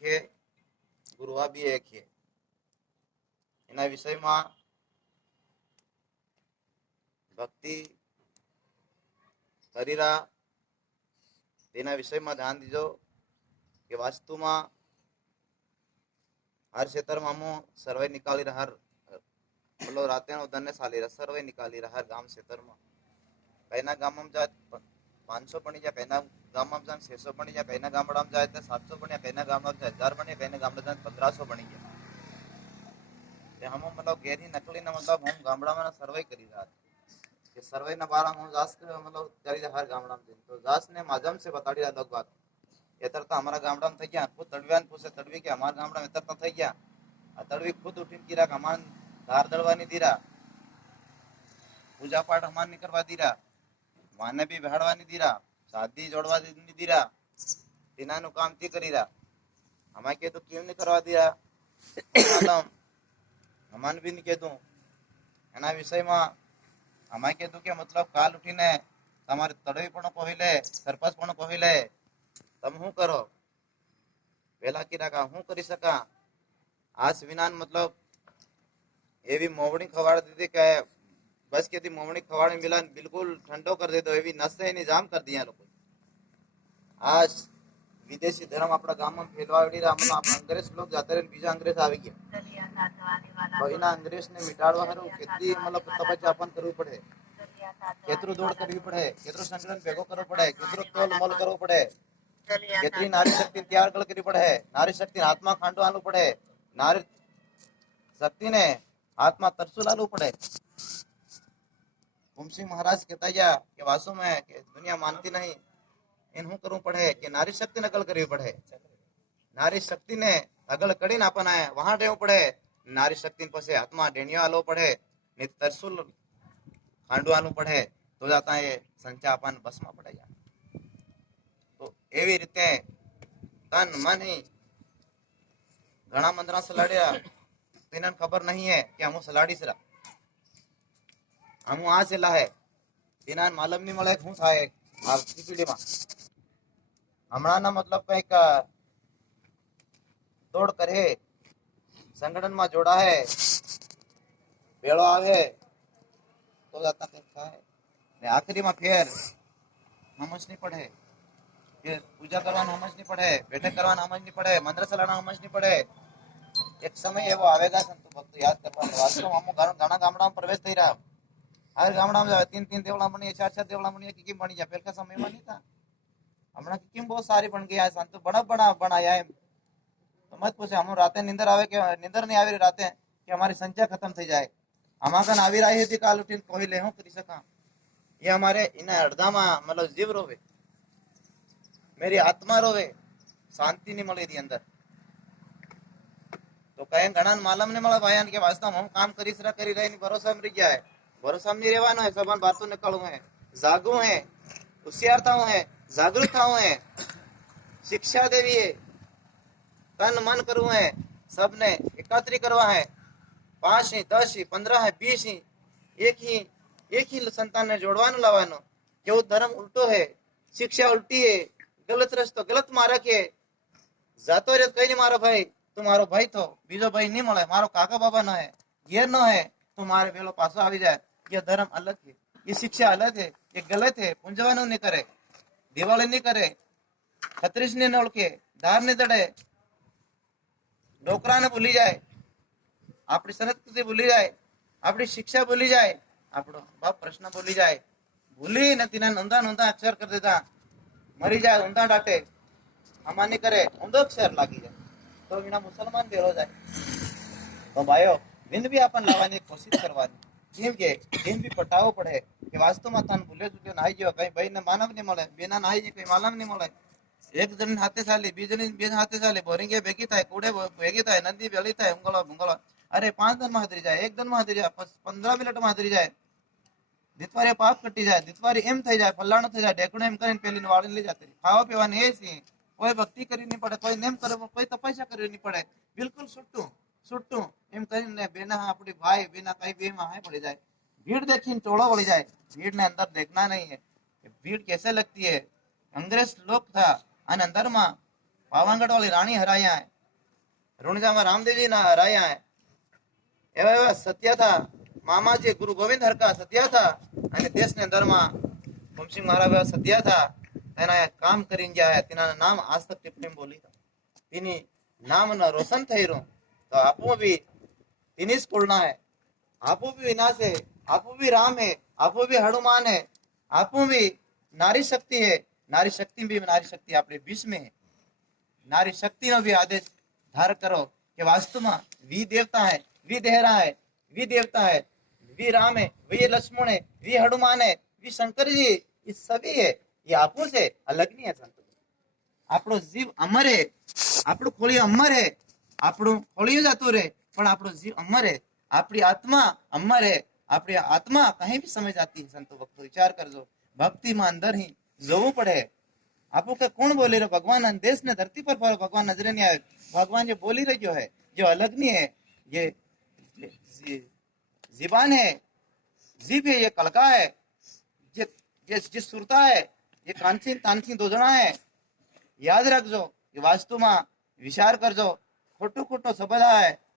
છે, ગુરુવા બી એક છે. એના વિષયમાં ભક્તિ શરીરા તેના વિષયમાં ધ્યાન દીજો કે વાસ્તુમાં हर क्षेत्र में हम सर्वे निकाली रहा मतलब राते धन्य साली रहा सर्वे निकाली रहा हर गांव क्षेत्र में कईना गाम में जाए 500 बनी जाए कईना गाम में जाए 600 बनी जाए कईना गामड़ा में जाए 700 बनी कईना गाम में जाए 1000 बनी कईना गामड़ा जाए 1500 बनी जाए हम मतलब गैरी नकली ना मतलब हम गामड़ा में सर्वे करी रहा कि सर्वे ना बारा हम जास मतलब करी हर गामड़ा में तो जास ने माध्यम से बताड़ी रहा लोग बात एतर तो हमारा गामड़ा में थी गया खुद तड़विया पूछे तड़वी के हमारा गामड़ा में एतर तो थी गया तड़वी खुद उठीन गिरा हमान धार दड़वा नहीं दीरा पूजा पाठ हमान नहीं करवा दीरा माने भी बेहड़वा नहीं दीरा शादी जोड़वा नहीं दीरा तीना नु काम ती करी रहा हमारे के तो क्यों नहीं करवा दिया हमान भी नहीं कहूं एना विषय में हमारे कहूं के मतलब काल उठीने તમારે તડવી પણ કહીલે સરપંચ પણ કહીલે તમે શું કરો વેલા કીધા હું કરી શકા આ વિનાન મતલબ એવી મોવણી ખવાડ દીધી કે બસ કે મોવણી ખવાડી મિલાન બિલકુલ ઠંડો કરી દીધો એવી નસે એની જામ કરી દિયા લોકો આ વિદેશી ધર્મ આપણા ગામમાં ફેલવાડી રહ્યા હમણાં અંગ્રેજ લોકો જાતે રહીને બીજા અંગ્રેજ આવી ગયા તો એના અંગ્રેજને મિટાડવા હારું કેટલી મતલબ તપસ્યા કરવી પડે કેટલું દોડ કરવી પડે કેટલું સંગ્રહ ભેગો કરવો પડે કેટલું તોલ મોલ કરવો પડે કેટલી નારી શક્તિ તૈયાર કરવી પડે નારી શક્તિ હાથમાં ખાંડો આલવું પડે નારી શક્તિને हाथમાં तरसू लालू पड़े कुमसी महाराज कहता गया कि वास्तव में कि दुनिया मानती नहीं इन हूं करવું પડે कि नारी शक्ति नकल करवी पड़े नारी शक्ति ने अगल कड़ी ना अपन आए वहां રહેવું પડે नारी शक्ति પાસે હાથમાં ડેણિયો આલો પડે ને तरसू ખાંડો આલવું પડે તો જાતા એ સંચા अपन બસમાં પડી જાય તો એવી રીતે તન મન ઘણા મંદરા સલાડ્યા तेना खबर नहीं है कि हम सलाड़ी सरा हम आ सेला है तेना मालूम नहीं मळे શું થાય આજની પીઢીમાં હમણાં ના મતલબ કઈક દોડ કરે સંગઠનમાં જોડા है વેળો આવે તો જાતા કઈક થાય ને આખરીમાં ફેર સમજ નહીં પડે કે પૂજા કરવાનું સમજ નહીં પડે બેઠક કરવાનું સમજ નહીં પડે મંત્ર ચલાવવાનું સમજ નહીં પડે एक समय एवो आवेगा संतो भक्त याद करवा वास्तव हम घણા ગામડા में प्रवेश થઈ રહ્યા हर ગામડા में 3-3 देवड़ा बनी 4-4 देवड़ा बनी की बनी जा पहले का समय में नहीं था हमने की बहुत सारी बन गई है संतो बड़ा बड़ा बनाया है तो मत पूछे हम रातें नींदर आवे के नींदर नहीं आवे रातें कि हमारी संख्या खत्म થઈ જાય हमाकन आवी रही थी काल उठीन कोई ले हूं करी सका ये हमारे इन हृदय में मतलब जीव रोवे मेरी आत्मा रोवे शांति नहीं मिले दी अंदर तो कहीं घना मालूम नहीं મળે ભાઈ કે વાસ્તવ हम काम करी रहे नहीं भरोसा में रह गया है भरोसा में नहीं रहવાનો है सबन बातों निकलू है जागू है होशियारता है जागरूकता है शिक्षा देवी है तन मन करू है सबने एकत्रित करवा है 5 ही 10 ही 15 है 20 ही एक ही संतान ने जोड़वानो लावानो केवो धर्म उल्टो है शिक्षा उल्टी है गलत रस्तो गलत मार्ग है जातो रे कई नहीं मारो भाई तुम्हारो भाई तो बीजो भाई नहीं મળે मारो काका बाबा न है ये न है तुम्हारे वेलो पासो આવી જાય ये धर्म अलग है ये शिक्षा अलग है ये गलत है पुंजवानो नहीं करे दिवाली नहीं करे खतरीश ने ओळखे धार ने दड़े डोकरा ने भूली जाए अपनी संस्कृति भूली जाए अपनी शिक्षा भूली जाए આપણો બાપ પ્રશ્ન ભૂલી જાય ભૂલી નથી ને ઊંધા ઊંધા અક્ષર કરી દેતા મરી જાય ઊંધા ડાટે અમાની કરે ઊંધો અક્ષર લાગી જાય तो बिना मुसलमान बेरो जाए तो भाइयों बिन भी अपन लावानी कोशिश करवानी केम के दिन भी पटावो पड़े कि वास्तव में तन भूले जुले नाई जो कहीं भाई ने मानव नहीं મળે बिना नाई जी कोई मालूम नहीं મળે एक जन हाथे साली बीज जन बीज हाथे साली बोरिंगे बेगी थाय कूड़े बेगी थाय नदी बेली थाय उंगला बुंगला अरे 5 दिन में हाजरी जाए 1 दिन में हाजरी जाए 15 मिनट में हाजरी जाए दितवारी पाप कटी जाए दितवारी एम થઈ જાય ફલાણો થઈ જાય ઢેકણો એમ કરીને પેલી વાળી લઈ જતી ખાવા પીવાની એ સી कोई भक्ति करी नहीं पड़े कोई नेम करे कोई तपस्या करी नहीं पड़े बिल्कुल सुट्टू एम करीने बेना अपनी भाई बिना कई बे में हाय पड़ी जाए भीड़ देखीने टोळो वળી जाए भीड़ ने अंदर देखना नहीं है भीड़ कैसे लगती है अंग्रेज लोग था अन अंदर में पावागढ़ वाली रानी हराया है, रुणजा में रामदेव जी ना हराया है। एवा एवा सत्य था मामा जी गुरु गोविंद हर का सत्य था અને દેશને અંદરમાં ભૂમસિંહ મહારાજ સત્ય था એના કામ કરીને જાય તેના નામ આજ તક ટિપ્પણી બોલી તેની નામ ન રોશન થઈ રહ્યું તો આપો भी तिनी स्कूलना है, आपो भी विनाश है, आपो भी राम है, आपो भी हनुमान है, आपो भी नारी शक्ति है। नारी शक्ति भी नारी शक्ति अपने बीच में है। नारी शक्ति नो भी आदेश धार करो कि वास्तव में वी देवता है, वी देहरा है, वी देवता है, वी राम है, वी लक्ष्मण है, वी हनुमान है, वी शंकर जी, ये सभी है। ये आपो से अलग नहीं है। संतो આપણો જીવ અમર है, આપણું ખોળિયું અમર है, આપણું ખોળિયું જતું રહે પણ આપણો જીવ અમર है, આપણી આત્મા અમર है, આપણી આત્મા કहीं भी समय जाती है। संतो भक्तो विचार करजो, भक्ति में अंदर ही જોવું પડે। आपो के कौन बोली रहे भगवान देश ने धरती पर भगवान नजरे नहीं आए। भगवान जो बोली रही है जो अलग नहीं है, ये जीबान है, जीभ है, ये कलका है, ये सुरता है, ये कांसी तानसी दो जना है। याद रखजो कि वास्तु में विचार करजो, खोटो खोटो शब्द है